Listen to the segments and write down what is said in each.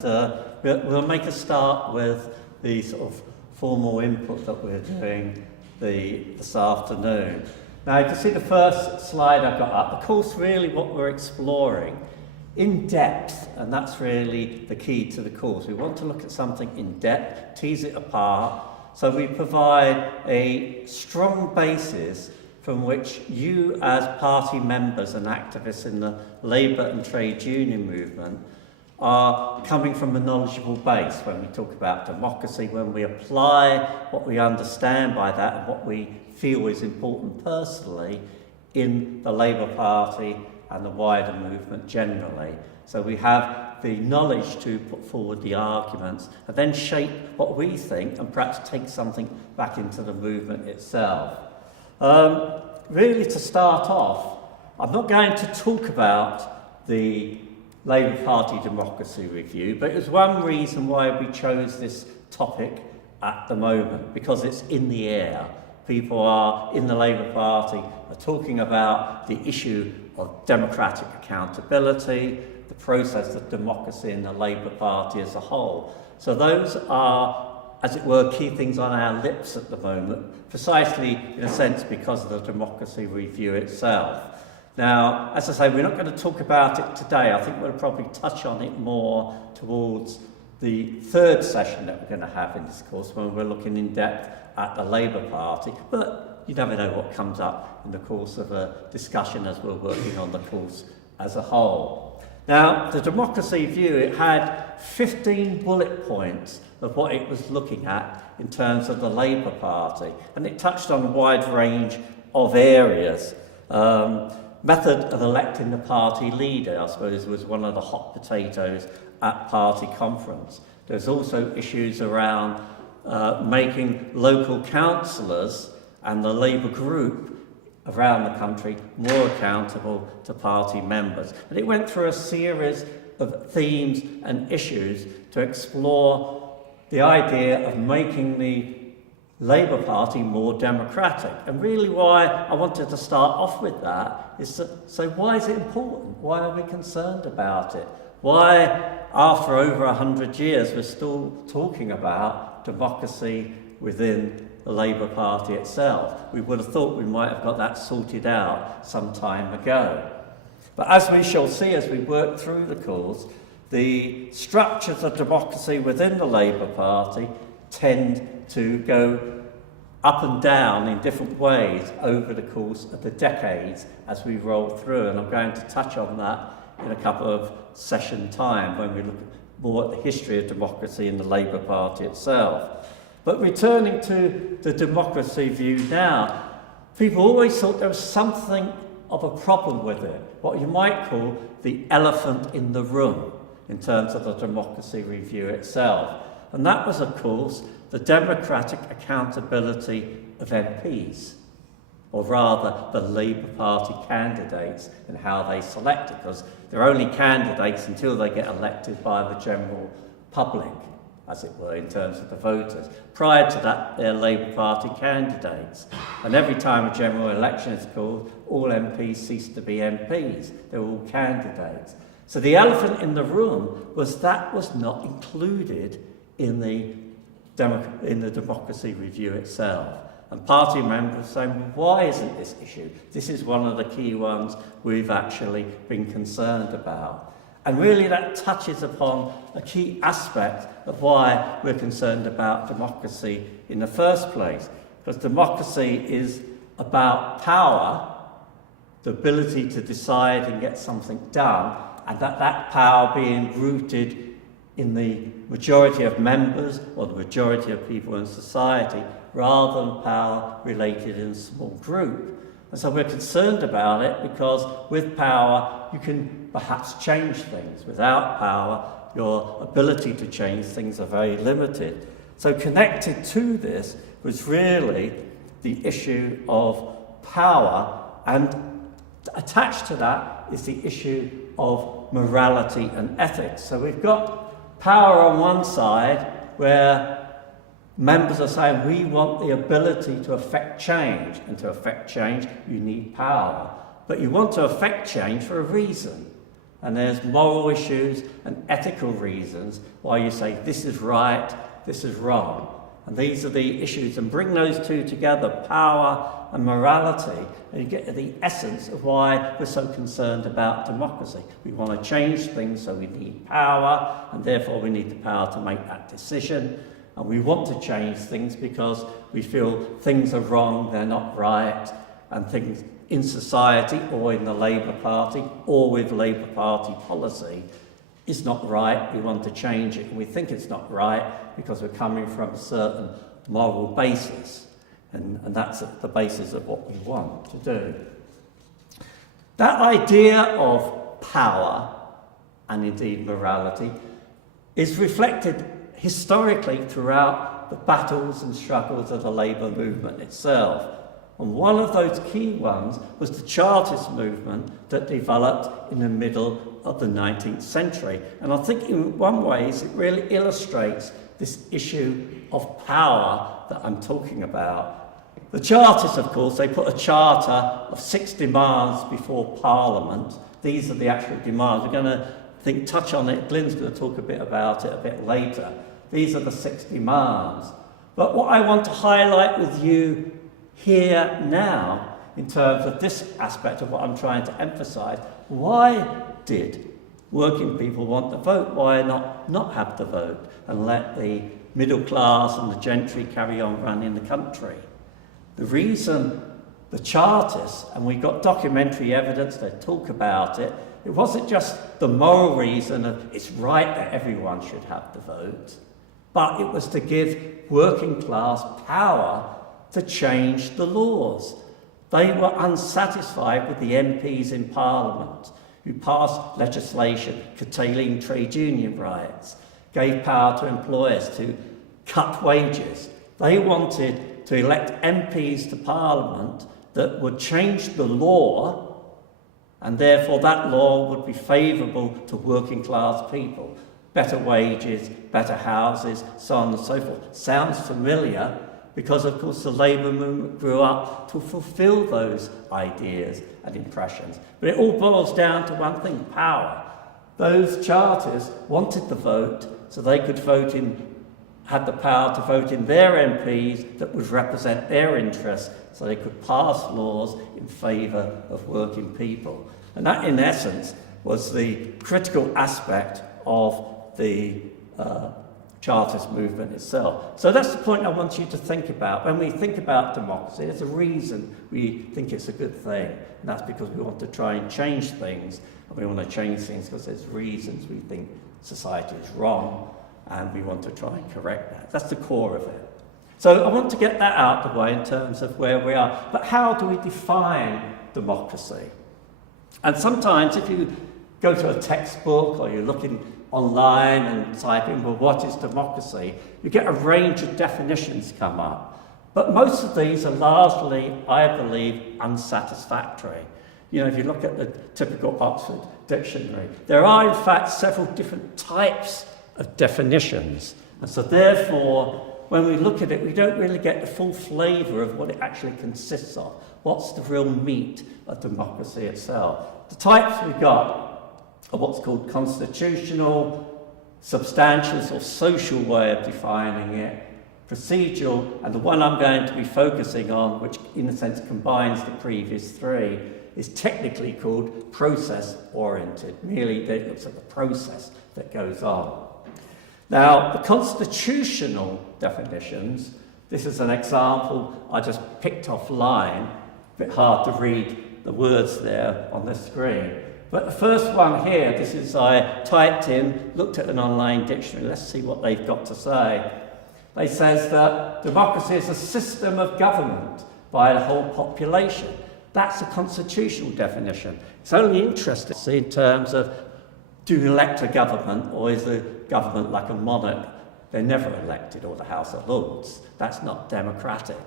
We'll make a start with the sort of formal input that we're doing this afternoon. Now you can see the first slide I've got up. Of course, really what we're exploring in depth, and that's really the key to the course. We want to look at something in depth, tease it apart, so we provide a strong basis from which you as party members and activists in the labour and trade union movement are coming from a knowledgeable base when we talk about democracy, when we apply what we understand by that and what we feel is important personally in the Labour Party and the wider movement generally. So we have the knowledge to put forward the arguments and then shape what we think and perhaps take something back into the movement itself. Really, to start off, I'm not going to talk about the Labour Party Democracy Review, but it was one reason why we chose this topic at the moment, because it's in the air. People are in the Labour Party are talking about the issue of democratic accountability, the process of democracy in the Labour Party as a whole. So those are, as it were, key things on our lips at the moment, precisely in a sense because of the Democracy Review itself. Now, as I say, we're not going to talk about it today. I think we'll probably touch on it more towards the third session that we're going to have in this course, when we're looking in depth at the Labour Party. But you never know what comes up in the course of a discussion as we're working on the course as a whole. Now, the Democracy Review, it had 15 bullet points of what it was looking at in terms of the Labour Party, and it touched on a wide range of areas. Method of electing the party leader, I suppose, was one of the hot potatoes at party conference. There's also issues around making local councillors and the Labour group around the country more accountable to party members. And it went through a series of themes and issues to explore the idea of making the Labour Party more democratic. And really why I wanted to start off with that is to say, why is it important? Why are we concerned about it? Why, after over 100 years, we're still talking about democracy within the Labour Party itself? We would have thought we might have got that sorted out some time ago. But as we shall see as we work through the course, the structures of democracy within the Labour Party tend to go up and down in different ways over the course of the decades as we roll through, and I'm going to touch on that in a couple of session time when we look more at the history of democracy in the Labour Party itself. But returning to the Democracy Review now, people always thought there was something of a problem with it, what you might call the elephant in the room in terms of the Democracy Review itself. And that was, of course, the democratic accountability of MPs, or rather the Labour Party candidates and how they select it, because they're only candidates until they get elected by the general public, as it were, in terms of the voters. Prior to that, they're Labour Party candidates. And every time a general election is called, all MPs cease to be MPs. They're all candidates. So the elephant in the room was that was not included in the Democracy Review itself. And party members saying, well, why isn't this issue? This is one of the key ones we've actually been concerned about. And really that touches upon a key aspect of why we're concerned about democracy in the first place. Because democracy is about power, the ability to decide and get something done, and that power being rooted in the majority of members or the majority of people in society, rather than power related in a small group. And so we're concerned about it because with power you can perhaps change things. Without power, your ability to change things are very limited. So connected to this was really the issue of power, and attached to that is the issue of morality and ethics. So we've got power on one side, where members are saying we want the ability to affect change, and to affect change you need power. But you want to affect change for a reason. And there's moral issues and ethical reasons why you say this is right, this is wrong. And these are the issues, and bring those two together, power and morality, and you get to the essence of why we're so concerned about democracy. We want to change things, so we need power, and therefore we need the power to make that decision. And we want to change things because we feel things are wrong, they're not right, and things in society or in the Labour Party or with Labour Party policy is not right. We want to change it, and we think it's not right because we're coming from a certain moral basis, and that's the basis of what we want to do. That idea of power and indeed morality is reflected historically throughout the battles and struggles of the labour movement itself. And one of those key ones was the Chartist movement that developed in the middle of the 19th century. And I think in one way it really illustrates this issue of power that I'm talking about. The Chartists, of course, they put a charter of 6 demands before Parliament. These are the actual demands. We're going to touch on it. Glyn's going to talk a bit about it a bit later. These are the 6 demands. But what I want to highlight with you here now, in terms of this aspect of what I'm trying to emphasise, why did working people want the vote? Why not have the vote and let the middle class and the gentry carry on running the country? The reason the Chartists, and we've got documentary evidence that talk about it, it wasn't just the moral reason of it's right that everyone should have the vote, but it was to give working class power to change the laws. They were unsatisfied with the MPs in Parliament who passed legislation curtailing trade union rights, gave power to employers to cut wages. They wanted to elect MPs to Parliament that would change the law, and therefore that law would be favourable to working class people. Better wages, better houses, so on and so forth. Sounds familiar, because of course the labour movement grew up to fulfil those ideas and impressions. But it all boils down to one thing: power. Those Chartists wanted the vote so they could had the power to vote in their MPs that would represent their interests, so they could pass laws in favour of working people. And that, in essence, was the critical aspect of the Chartist movement itself. So that's the point I want you to think about. When we think about democracy, there's a reason we think it's a good thing. And that's because we want to try and change things. And we want to change things because there's reasons we think society is wrong, and we want to try and correct that. That's the core of it. So I want to get that out of the way in terms of where we are. But how do we define democracy? And sometimes if you go to a textbook or you're looking online and type in, well, what is democracy? You get a range of definitions come up. But most of these are largely, I believe, unsatisfactory. You know, if you look at the typical Oxford Dictionary, there are in fact several different types of definitions. And so therefore, when we look at it, we don't really get the full flavour of what it actually consists of. What's the real meat of democracy itself? The types we've got are what's called constitutional, substantial or social way of defining it, procedural, and the one I'm going to be focusing on, which in a sense combines the previous three, is technically called process-oriented. Merely it looks at the process that goes on. Now, the constitutional definitions, this is an example I just picked offline, a bit hard to read the words there on the screen. But the first one here, this is I typed in, looked at an online dictionary, let's see what they've got to say. They says that democracy is a system of government by the whole population. That's a constitutional definition. It's only interesting to see in terms of, do you elect a government, or is the government like a monarch? They're never elected, or the House of Lords. That's not democratic.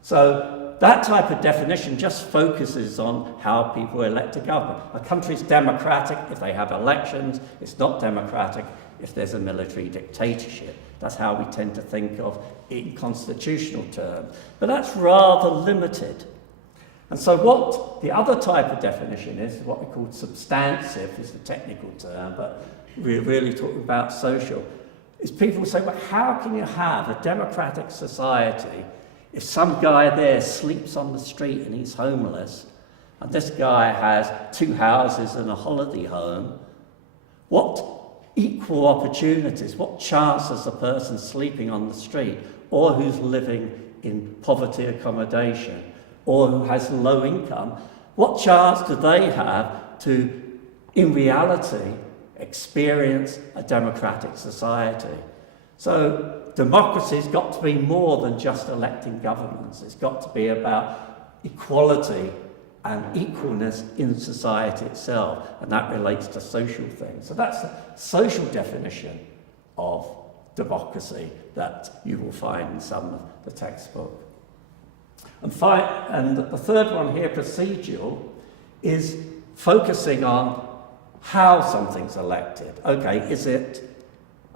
So that type of definition just focuses on how people elect a government. A country's democratic if they have elections. It's not democratic if there's a military dictatorship. That's how we tend to think of it in constitutional terms. But that's rather limited. And so what the other type of definition is what we call substantive, is the technical term, but we're really talking about social, is people say, well, how can you have a democratic society if some guy there sleeps on the street and he's homeless, and this guy has 2 houses and a holiday home? What equal opportunities, what chance has the person sleeping on the street, or who's living in poverty accommodation, or who has low income, what chance do they have to, in reality, experience a democratic society? So democracy's got to be more than just electing governments. It's got to be about equality and equalness in society itself, and that relates to social things. So that's the social definition of democracy that you will find in some of the textbook. And the third one here, procedural, is focusing on how something's elected. Okay, is it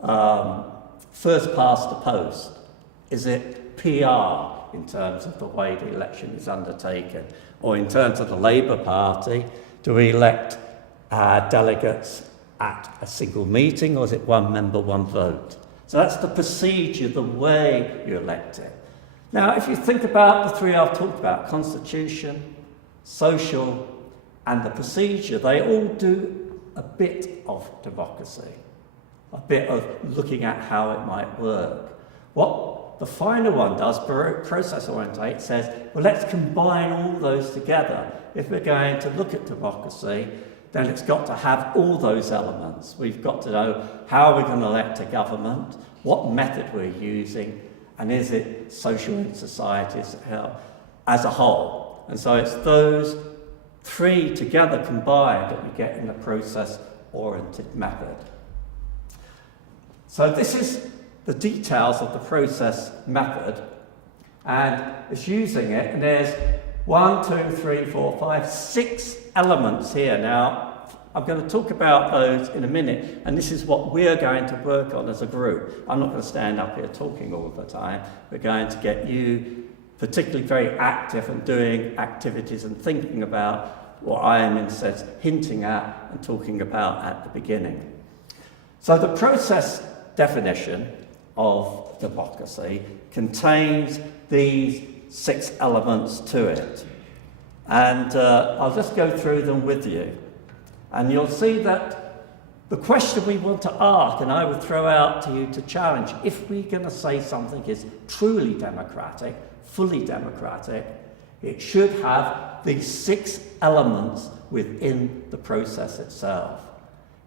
first past the post? Is it PR in terms of the way the election is undertaken? Or in terms of the Labour Party, do we elect delegates at a single meeting, or is it one member, one vote? So that's the procedure, the way you elect it. Now, if you think about the 3 I've talked about, constitution, social, and the procedure, they all do a bit of democracy, a bit of looking at how it might work. What the final one does, process orientate, says, well, let's combine all those together. If we're going to look at democracy, then it's got to have all those elements. We've got to know how we're going to elect a government, what method we're using, and is it social in society as a whole. And so it's those 3 together combined that we get in the process-oriented method. So this is the details of the process method, and it's using it, and there's 1, 2, 3, 4, 5, 6 elements here. Now, I'm going to talk about those in a minute, and this is what we're going to work on as a group. I'm not going to stand up here talking all the time. We're going to get you particularly very active and doing activities and thinking about what Ian says, hinting at and talking about at the beginning. So the process definition of democracy contains these 6 elements to it. And I'll just go through them with you. And you'll see that the question we want to ask, and I would throw out to you to challenge, if we're going to say something is truly democratic, fully democratic, it should have these 6 elements within the process itself.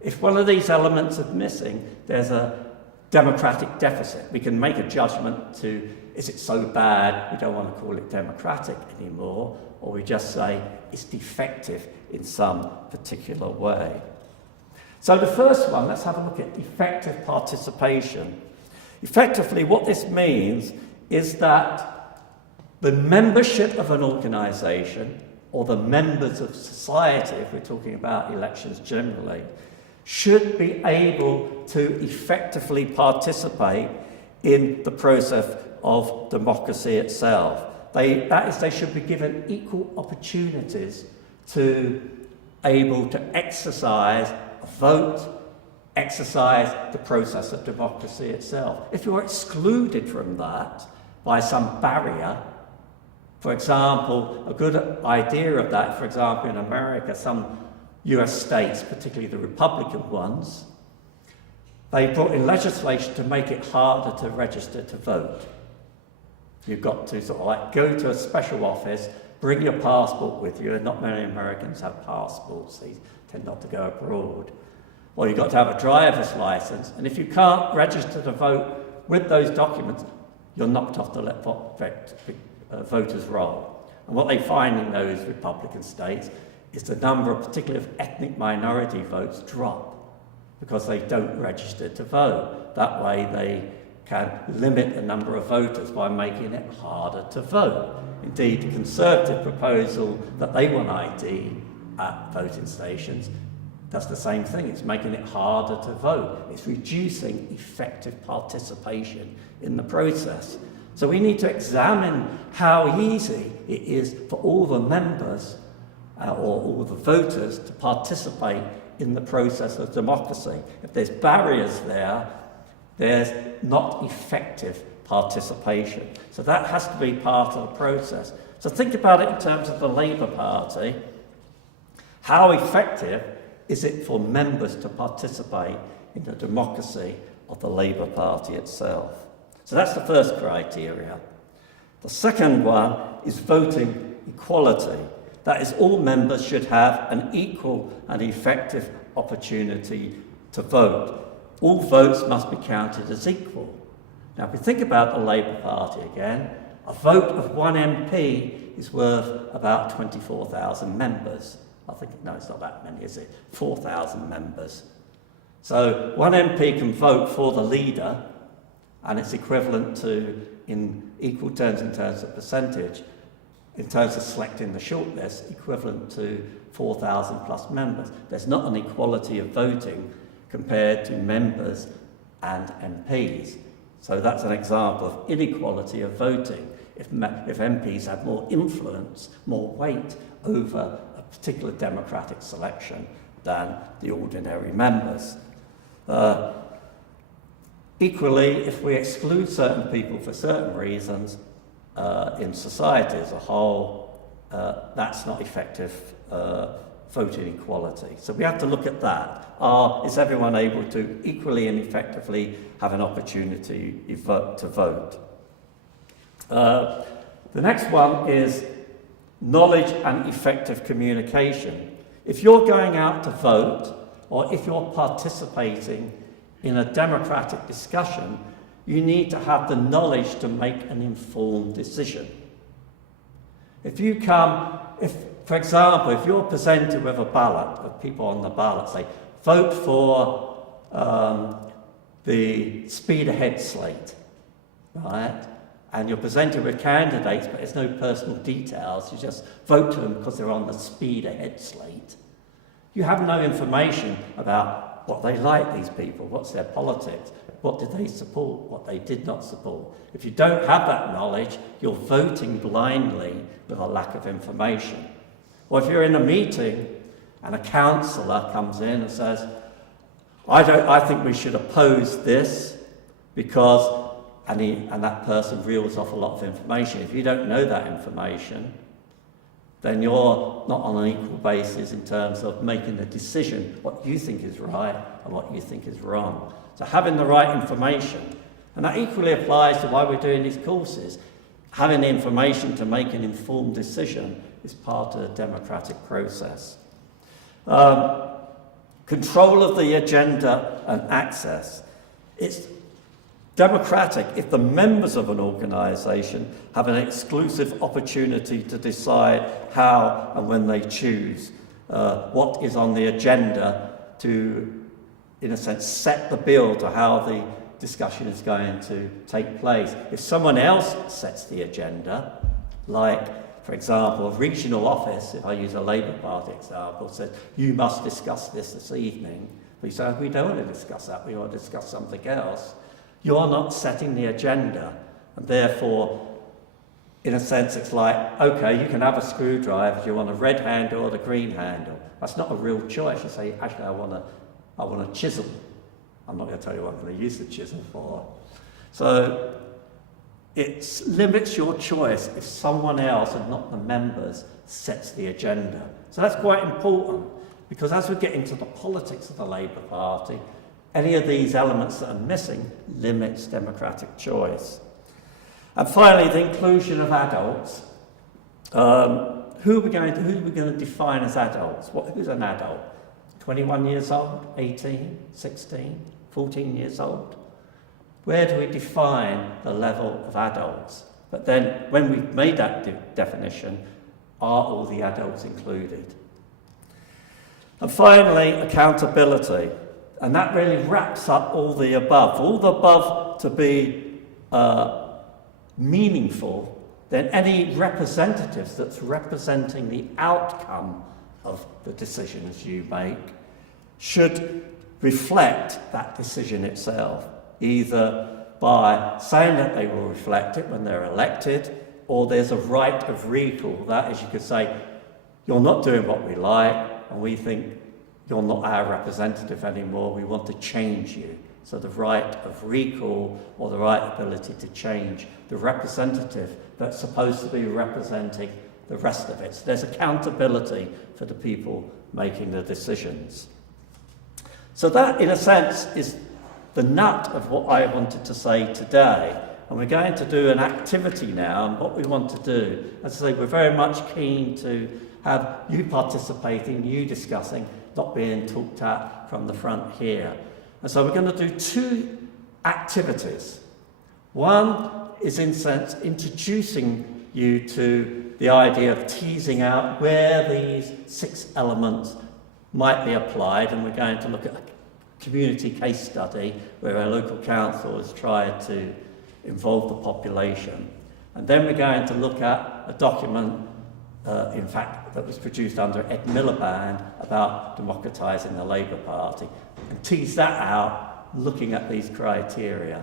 If one of these elements is missing, there's a democratic deficit. We can make a judgment to, is it so bad we don't want to call it democratic anymore, or we just say it's defective in some particular way. So the first one, let's have a look at effective participation. Effectively, what this means is that the membership of an organisation, or the members of society, if we're talking about elections generally, should be able to effectively participate in the process of democracy itself. That is, they should be given equal opportunities to able to exercise a vote, exercise the process of democracy itself. If you're excluded from that by some barrier, for example, a good idea of that, for example, in America, some US states, particularly the Republican ones, they brought in legislation to make it harder to register to vote. You've got to sort of like go to a special office, bring your passport with you, and not many Americans have passports, they tend not to go abroad. Well, you've got to have a driver's license, and if you can't register to vote with those documents, you're knocked off the voters' roll. And what they find in those Republican states is the number of particularly of ethnic minority votes drop because they don't register to vote. That way they can limit the number of voters by making it harder to vote. Indeed, the Conservative proposal that they want ID at voting stations does the same thing. It's making it harder to vote. It's reducing effective participation in the process. So we need to examine how easy it is for all the members or all the voters to participate in the process of democracy. If there's barriers there, there's not effective participation. So that has to be part of the process. So think about it in terms of the Labour Party. How effective is it for members to participate in the democracy of the Labour Party itself? So that's the first criteria. The second one is voting equality. That is, all members should have an equal and effective opportunity to vote. All votes must be counted as equal. Now, if we think about the Labour Party again, a vote of one MP is worth about 24,000 members. I think, no, it's not that many, is it? 4,000 members. So one MP can vote for the leader, and it's equivalent to, in equal terms in terms of percentage, in terms of selecting the shortlist, equivalent to 4,000 plus members. There's not an equality of voting compared to members and MPs. So that's an example of inequality of voting. If MPs have more influence, more weight over a particular democratic selection than the ordinary members. Equally, if we exclude certain people for certain reasons in society as a whole, that's not effective voting equality. So we have to look at that. Is everyone able to equally and effectively have an opportunity to vote? The next one is knowledge and effective communication. If you're going out to vote, or if you're participating in a democratic discussion, you need to have the knowledge to make an informed decision. For example, if you're presented with a ballot of people on the ballot, say, vote for the speed ahead slate, right? And you're presented with candidates, but there's no personal details. You just vote to them because they're on the speed ahead slate. You have no information about what they like, these people, what's their politics, what did they support, what they did not support. If you don't have that knowledge, you're voting blindly with a lack of information. Or if you're in a meeting and a councillor comes in and says, I think we should oppose this because, and that person reels off a lot of information. If you don't know that information, then you're not on an equal basis in terms of making the decision what you think is right and what you think is wrong. So having the right information, and that equally applies to why we're doing these courses. Having the information to make an informed decision is part of the democratic process. Control of the agenda and access. It's democratic if the members of an organisation have an exclusive opportunity to decide how and when they choose what is on the agenda to, in a sense, set the bill to how the discussion is going to take place. If someone else sets the agenda, like, for example, a regional office, if I use a Labour Party example, says, you must discuss this evening. We say, we don't want to discuss that, we want to discuss something else. You're not setting the agenda, and therefore, in a sense, it's like, okay, you can have a screwdriver if you want a red handle or the green handle. That's not a real choice. You say, actually, I want a chisel. I'm not going to tell you what I'm going to use the chisel for. So it limits your choice if someone else and not the members sets the agenda. So that's quite important, because as we get into the politics of the Labour Party, any of these elements that are missing limits democratic choice. And finally, the inclusion of adults. Who are we going to define as adults? Who's an adult? 21 years old, 18, 16, 14 years old? Where do we define the level of adults? But then, when we've made that definition, are all the adults included? And finally, accountability. And that really wraps up all the above. For all the above to be meaningful, then any representatives that's representing the outcome of the decisions you make should reflect that decision itself, either by saying that they will reflect it when they're elected, or there's a right of recall. That is, you could say, you're not doing what we like, and we think you're not our representative anymore, we want to change you. So the right of recall, or the right ability to change the representative that's supposed to be representing the rest of it. So there's accountability for the people making the decisions. So that, in a sense, is the nut of what I wanted to say today. And we're going to do an activity now, and what we want to do, as I say, we're very much keen to have you participating, you discussing, not being talked at from the front here. And so we're going to do two activities. One is, in a sense, introducing you to the idea of teasing out where these 6 elements might be applied, and we're going to look at a community case study where a local council has tried to involve the population. And then we're going to look at a document, in fact, that was produced under Ed Miliband about democratising the Labour Party, and tease that out looking at these criteria.